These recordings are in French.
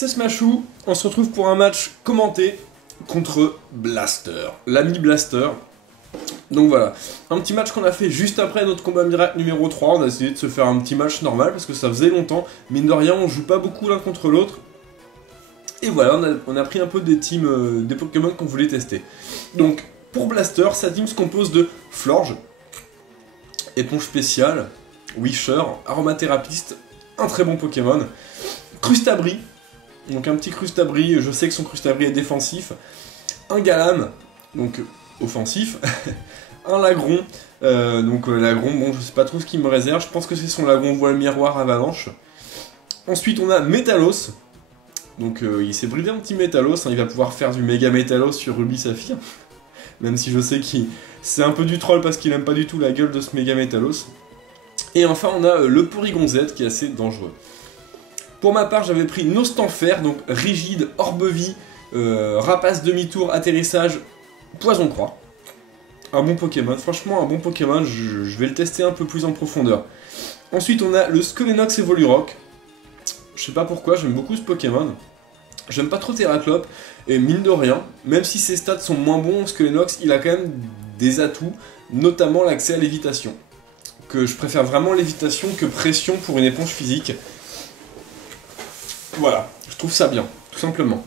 c'est Smashou, on se retrouve pour un match commenté contre Blaster, l'ami Blaster. Donc voilà, un petit match qu'on a fait juste après notre combat miracle numéro 3, on a essayé de se faire un petit match normal parce que ça faisait longtemps, mine de rien on joue pas beaucoup l'un contre l'autre. Et voilà, on a pris un peu des teams, des Pokémon qu'on voulait tester. Donc pour Blaster, sa team se compose de Florge, éponge spéciale, Wisher, aromathérapiste, un très bon Pokémon, Crustabri, donc un petit Crustabri, je sais que son Crustabri est défensif, un Galam, donc offensif, un Lagron, Lagron, bon je sais pas trop ce qu'il me réserve, je pense que c'est son Lagron voile miroir avalanche. Ensuite on a Métalos, donc il s'est bridé un petit Métalos, il va pouvoir faire du méga Métalos sur Ruby Saphir, même si je sais qu'il c'est un peu du troll parce qu'il aime pas du tout la gueule de ce méga Métalos. Et enfin on a le Porygon Z qui est assez dangereux. Pour ma part j'avais pris Nostanfer, donc rigide, orbe-vie, rapace demi-tour, atterrissage, poison-croix. Un bon Pokémon, franchement un bon Pokémon, je vais le tester un peu plus en profondeur. Ensuite on a le Skelenox Evolurock. Je sais pas pourquoi, j'aime beaucoup ce Pokémon. J'aime pas trop Terraclope, et mine de rien, même si ses stats sont moins bons, Skelenox, il a quand même des atouts, notamment l'accès à l'évitation. Que je préfère vraiment l'évitation que pression pour une éponge physique. Voilà, je trouve ça bien, tout simplement.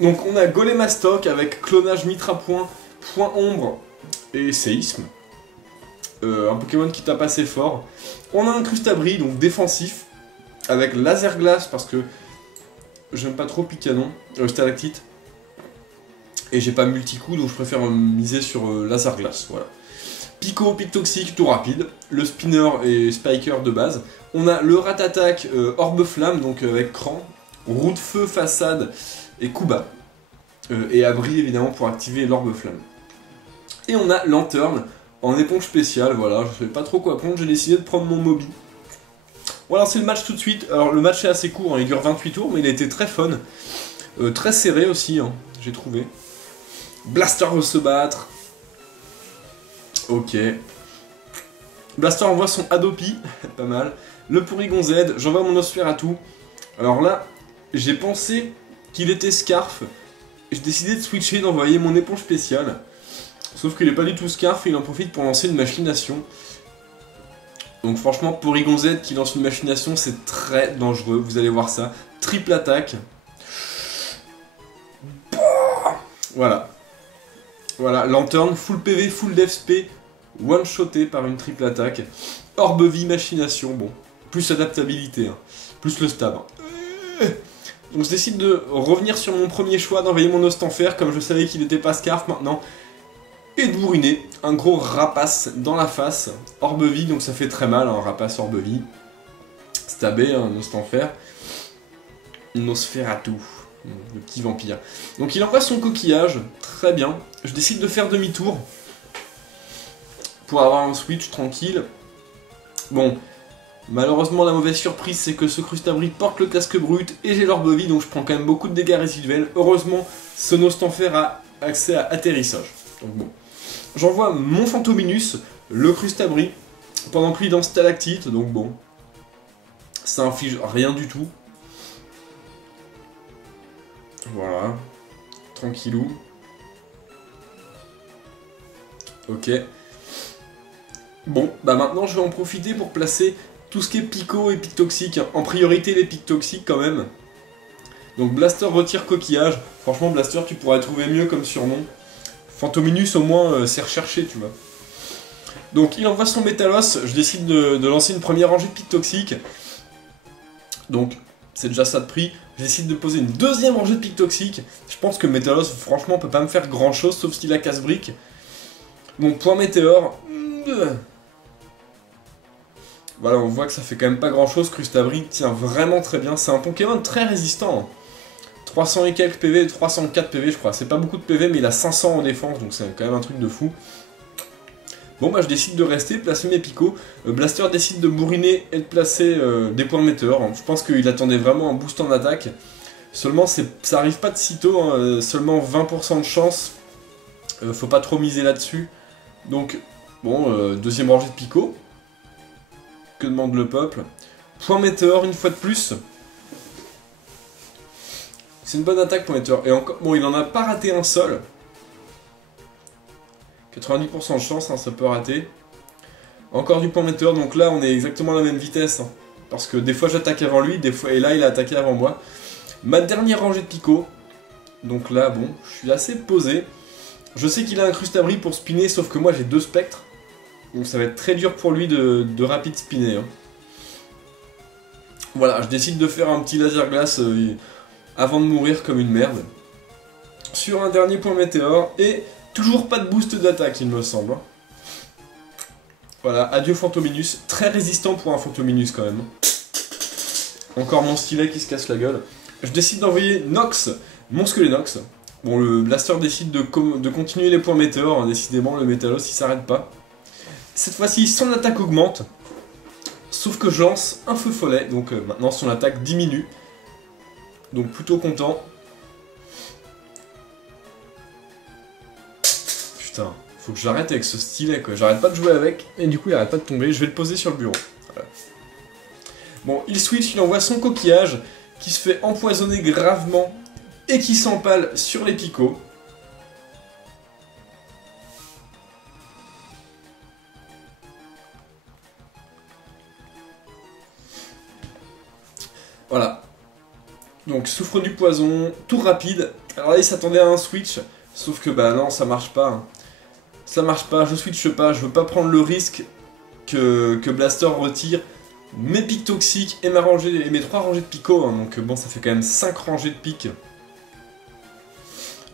Donc on a Golémastoc avec clonage Mitra-Point, Point Ombre et Séisme. Un Pokémon qui tape assez fort. On a un Crustabri, donc défensif, avec Laser Glace parce que j'aime pas trop Picanon, Stalactite. Et j'ai pas multi-coup, donc je préfère miser sur Laser Glace, voilà. Pico, Pic Toxique, tout rapide, le Spinner et Spiker de base. On a le Ratatak, Orbe Flamme, donc avec Cran, Roue de Feu, Façade et Kuba. Et Abri évidemment pour activer l'Orbe Flamme. Et on a Lanterne en éponge spéciale, voilà, je sais pas trop quoi prendre, j'ai décidé de prendre mon Moby. Voilà, c'est le match tout de suite. Alors le match est assez court, hein, il dure 28 tours, mais il a été très fun. Très serré aussi, hein, j'ai trouvé. Blaster veut se battre. Ok. Blaster envoie son Adopi, pas mal. Le Porygon Z, j'envoie mon Nosferatu. Alors là, j'ai pensé qu'il était Scarf. J'ai décidé de switcher, d'envoyer mon éponge spéciale. Sauf qu'il n'est pas du tout Scarf, il en profite pour lancer une machination. Donc franchement, Porygon Z qui lance une machination, c'est très dangereux, vous allez voir ça. Triple attaque. Voilà. Voilà, Lanterne, full PV, full DFSP, one-shoté par une triple attaque. Orbe-vie, machination, bon. Plus adaptabilité, hein. Plus le stab. Hein. Donc je décide de revenir sur mon premier choix, d'envoyer mon Nostanfer, comme je savais qu'il n'était pas Scarf maintenant. Et de bourriner un gros rapace dans la face. Orbe-vie, donc ça fait très mal, un rapace orbe-vie. Stabé, un Nostanfer. Nosferatu. Le petit vampire. Donc il envoie son coquillage, très bien. Je décide de faire demi-tour pour avoir un switch tranquille. Bon, malheureusement la mauvaise surprise c'est que ce Crustabri porte le casque brut et j'ai l'orbe-vie, donc je prends quand même beaucoup de dégâts résiduels. Heureusement, ce Nostanfer a accès à atterrissage. Donc bon, j'envoie mon Fantominus, le Crustabri, pendant que lui dans Stalactite, donc bon, ça inflige rien du tout. Voilà, tranquillou. Ok. Bon, bah maintenant je vais en profiter pour placer tout ce qui est Pico et Pic Toxique. En priorité les Pic Toxiques quand même. Donc Blaster retire coquillage. Franchement Blaster tu pourrais trouver mieux comme surnom. Fantominus au moins c'est recherché tu vois. Donc il envoie son Métalos. Je décide de lancer une première rangée de Pic Toxique. Donc c'est déjà ça de prix. Je décide de poser une deuxième rangée de Pic Toxique. Je pense que Métalos, franchement, peut pas me faire grand chose, sauf s'il a casse-brique. Bon, point météore. Voilà, on voit que ça fait quand même pas grand chose. Crustabri tient vraiment très bien. C'est un Pokémon très résistant. 300 et quelques PV, 304 PV, je crois. C'est pas beaucoup de PV, mais il a 500 en défense, donc c'est quand même un truc de fou. Bon bah je décide de rester, placer mes picots. Blaster décide de bourriner et de placer des points météores. Je pense qu'il attendait vraiment un boost en attaque. Seulement ça arrive pas de sitôt, hein, seulement 20% de chance. Faut pas trop miser là-dessus. Donc bon, deuxième rangée de picots. Que demande le peuple? Point météore une fois de plus. C'est une bonne attaque point meter. Et encore, bon, il en a pas raté un seul. 90% de chance, hein, ça peut rater. Encore du point meter, donc là on est exactement à la même vitesse. Hein, parce que des fois j'attaque avant lui, des fois, et là il a attaqué avant moi. Ma dernière rangée de picots. Donc là, bon, je suis assez posé. Je sais qu'il a un crustabri pour spinner, sauf que moi j'ai 2 spectres. Donc ça va être très dur pour lui de rapide spinner. Hein. Voilà, je décide de faire un petit laser glace avant de mourir comme une merde. Sur un dernier point météore, et toujours pas de boost d'attaque il me semble. Hein. Voilà, adieu Fantominus, très résistant pour un Fantominus quand même. Encore mon stylet qui se casse la gueule. Je décide d'envoyer Nox, mon Skelenox. Bon, le blaster décide de continuer les points météores, hein, décidément le Métalos il s'arrête pas. Cette fois-ci son attaque augmente, sauf que je lance un feu follet, donc maintenant son attaque diminue. Donc plutôt content. Putain. Faut que j'arrête avec ce stylet quoi, j'arrête pas de jouer avec, et du coup il arrête pas de tomber, je vais le poser sur le bureau. Voilà. Bon, il switch, il envoie son coquillage, qui se fait empoisonner gravement, et qui s'empale sur les picots. Voilà. Donc souffre du poison, tour rapide, alors là il s'attendait à un switch, sauf que bah non, ça marche pas. Hein. Ça marche pas, je switch pas, je veux pas prendre le risque que Blaster retire mes pics toxiques et mes 3 rangées de picots, hein, donc bon ça fait quand même 5 rangées de pics.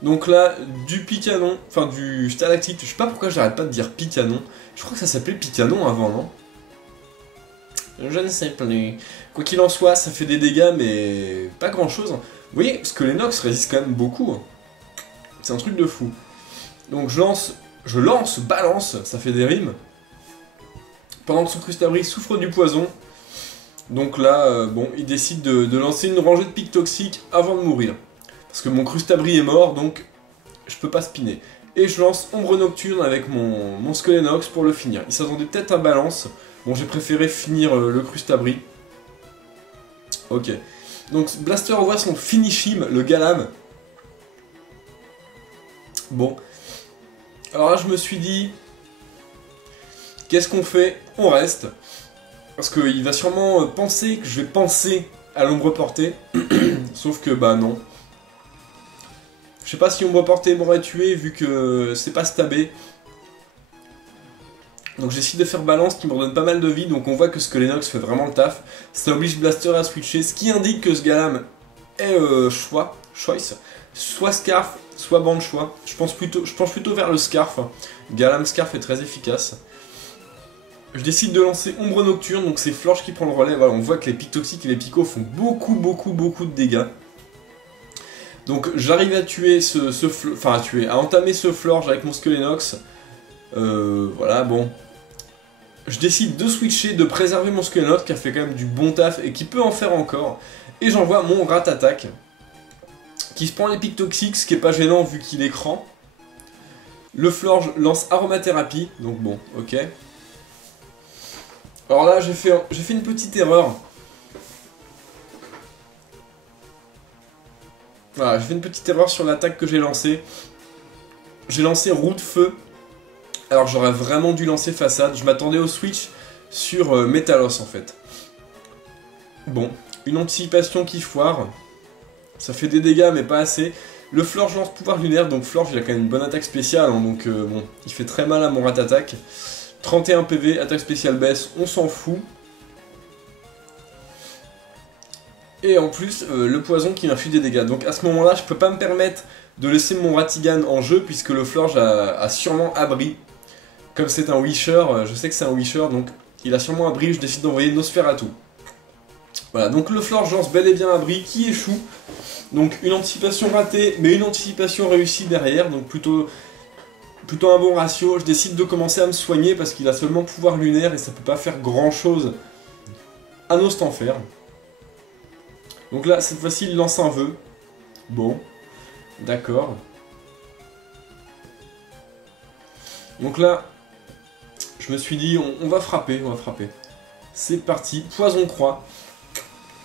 Donc là, du picanon, enfin du stalactite, je sais pas pourquoi j'arrête pas de dire picanon, je crois que ça s'appelait picanon avant, non? Je ne sais plus. Quoi qu'il en soit, ça fait des dégâts mais pas grand chose. Vous voyez, parce que les Nox résistent quand même beaucoup. C'est un truc de fou. Donc je lance, balance, ça fait des rimes. Pendant que son crustabri souffre du poison. Donc là, bon, il décide de lancer une rangée de pics toxiques avant de mourir. Parce que mon crustabri est mort, donc je peux pas spinner. Et je lance ombre nocturne avec mon Skelenox pour le finir. Il s'attendait peut-être à balance. Bon, j'ai préféré finir le crustabri. Ok. Donc Blaster envoie son finishim, le Galam. Bon. Alors là, je me suis dit, qu'est-ce qu'on fait? On reste. Parce qu'il va sûrement penser que je vais penser à l'ombre portée. Sauf que, bah non. Je sais pas si ombre portée m'aurait tué, vu que c'est pas stabé. Donc j'essaie de faire balance, qui me redonne pas mal de vie. Donc on voit que Skelenox fait vraiment le taf. Ça oblige Blaster à switcher, ce qui indique que ce Galam est choix. Soit Scarf, soit banc de choix. Je pense plutôt vers le Scarf. Galam Scarf est très efficace. Je décide de lancer Ombre Nocturne, donc c'est Florge qui prend le relais. Voilà, on voit que les pics toxiques et les picots font beaucoup de dégâts. Donc j'arrive à tuer à entamer ce Florge avec mon Skelenox. Voilà, bon. Je décide de switcher, de préserver mon Skelenox qui a fait quand même du bon taf et qui peut en faire encore. Et j'envoie mon Rat-Attack, qui se prend les pics toxiques, ce qui est pas gênant vu qu'il est cran. Le Florge lance Aromathérapie, donc bon, ok. Alors là, j'ai fait une petite erreur. Voilà, j'ai fait une petite erreur sur l'attaque que j'ai lancée. J'ai lancé Roue de Feu. Alors j'aurais vraiment dû lancer Façade. Je m'attendais au switch sur Métalos en fait. Bon, une anticipation qui foire. Ça fait des dégâts mais pas assez. Le Florge lance pouvoir lunaire, donc Florge il a quand même une bonne attaque spéciale, hein, donc bon, il fait très mal à mon Rat-Attack. 31 PV, attaque spéciale baisse, on s'en fout. Et en plus, le poison qui m'inflige des dégâts. Donc à ce moment-là, je peux pas me permettre de laisser mon Ratigan en jeu, puisque le Florge a sûrement abri. Comme c'est un Wisher, je sais que c'est un Wisher, donc il a sûrement abri, je décide d'envoyer Nosferatu. Voilà, donc le Florge lance bel et bien abri, qui échoue. Donc une anticipation ratée, mais une anticipation réussie derrière, donc plutôt un bon ratio. Je décide de commencer à me soigner parce qu'il a seulement pouvoir lunaire et ça peut pas faire grand chose à Nostanfer. Donc là, cette fois-ci, il lance un vœu. Bon, d'accord. Donc là, je me suis dit, on va frapper, C'est parti, Poison Croix.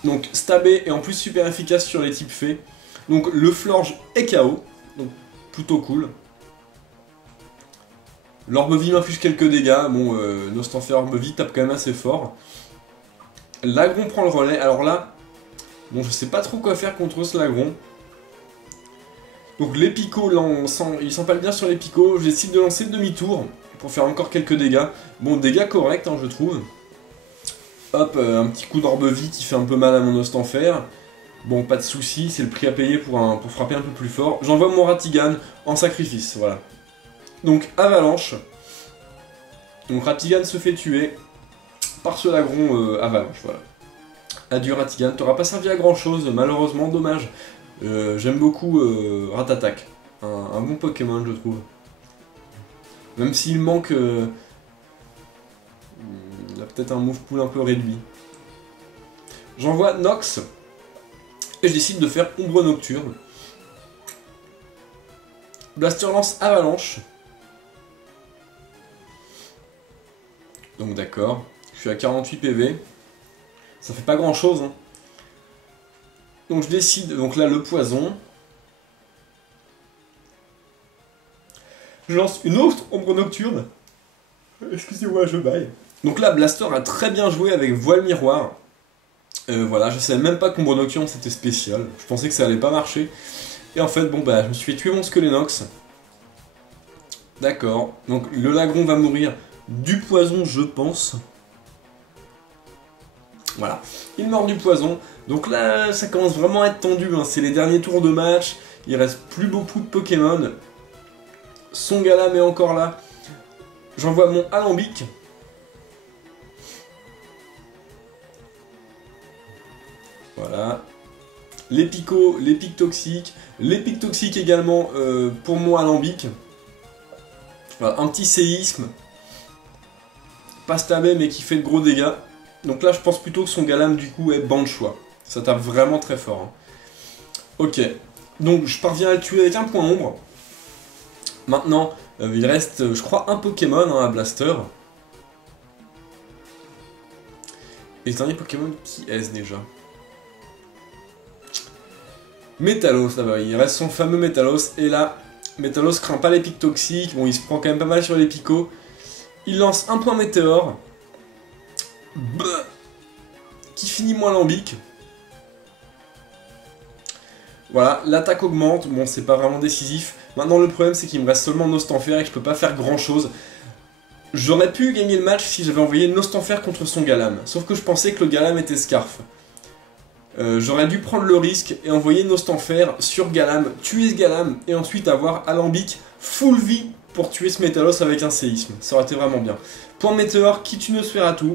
Donc stabé et en plus super efficace sur les types fées. Donc le Florge est KO, donc plutôt cool. L'Orbe-Vie m'inflige quelques dégâts, bon, Nostanfer Orbe-Vie tape quand même assez fort. L'Agron prend le relais, alors là, bon, je sais pas trop quoi faire contre ce Lagron. Donc les picots, là, il s'empale bien sur les picots, je décide de lancer le demi-tour pour faire encore quelques dégâts. Bon, dégâts corrects, hein, je trouve. Hop, un petit coup d'Orbe-Vie qui fait un peu mal à mon Nostanfer. Bon, pas de soucis, c'est le prix à payer pour frapper un peu plus fort. J'envoie mon Ratigan en sacrifice, voilà. Donc, Avalanche. Donc, Ratigan se fait tuer par ce Lagron Avalanche, voilà. Adieu Ratigan, t'auras pas servi à grand chose, malheureusement, dommage. J'aime beaucoup Ratatak. Un bon Pokémon, je trouve. Même s'il manque... il a peut-être un move pool un peu réduit. J'envoie Nox. Et je décide de faire Ombre Nocturne. Blaster lance Avalanche. Donc d'accord, je suis à 48 PV. Ça fait pas grand chose. Hein. Donc je décide, donc là le poison. Je lance une autre Ombre Nocturne. Excusez-moi, je baille. Donc là Blaster a très bien joué avec Voile Miroir. Voilà, je savais même pas qu'Ombre Nocturne c'était spécial. Je pensais que ça allait pas marcher. Et en fait, bon bah, je me suis fait tuer mon Skelenox. D'accord. Donc le Lagron va mourir du poison, je pense. Voilà. Il meurt du poison. Donc là, ça commence vraiment à être tendu. Hein. C'est les derniers tours de match. Il reste plus beaucoup de Pokémon. Son Galam est encore là. J'envoie mon Alambic. Voilà. Les picots, les pics toxiques. Les pics toxiques également pour mon Alambic. Voilà, un petit séisme. Pas stabé mais qui fait de gros dégâts. Donc là je pense plutôt que son Galam du coup est ban de choix. Ça tape vraiment très fort. Hein. Ok. Donc je parviens à le tuer avec un point ombre. Maintenant il reste je crois un Pokémon hein, à Blaster. Et le dernier Pokémon qui est-ce déjà? Métalos, là bas il reste son fameux Métalos. Et là, Métalos craint pas les pics toxiques. Bon il se prend quand même pas mal sur les picots. Il lance un point météore. Qui finit moins Alambic. Voilà, l'attaque augmente. Bon, c'est pas vraiment décisif. Maintenant, le problème, c'est qu'il me reste seulement Nostanfer et que je peux pas faire grand chose. J'aurais pu gagner le match si j'avais envoyé Nostanfer contre son Galam. Sauf que je pensais que le Galam était Scarf. J'aurais dû prendre le risque et envoyer Nostanfer sur Galam, tuer ce Galam et ensuite avoir Alambic full vie pour tuer ce Métalos avec un séisme. Ça aurait été vraiment bien. Point météore qui tue Nosferatu.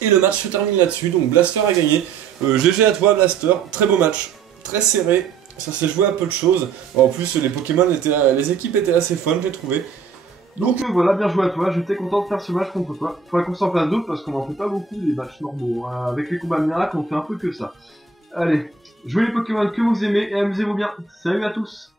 Et le match se termine là-dessus, donc Blaster a gagné. GG à toi Blaster, très beau match, très serré, ça s'est joué à peu de choses. En plus les Pokémon les équipes étaient assez fun, j'ai trouvé. Donc voilà, bien joué à toi, j'étais content de faire ce match contre toi. Faudrait qu'on s'en fasse d'autres parce qu'on en fait pas beaucoup les matchs normaux. Avec les combats miracles, on fait un peu que ça. Allez, jouez les Pokémon que vous aimez et amusez-vous bien. Salut à tous!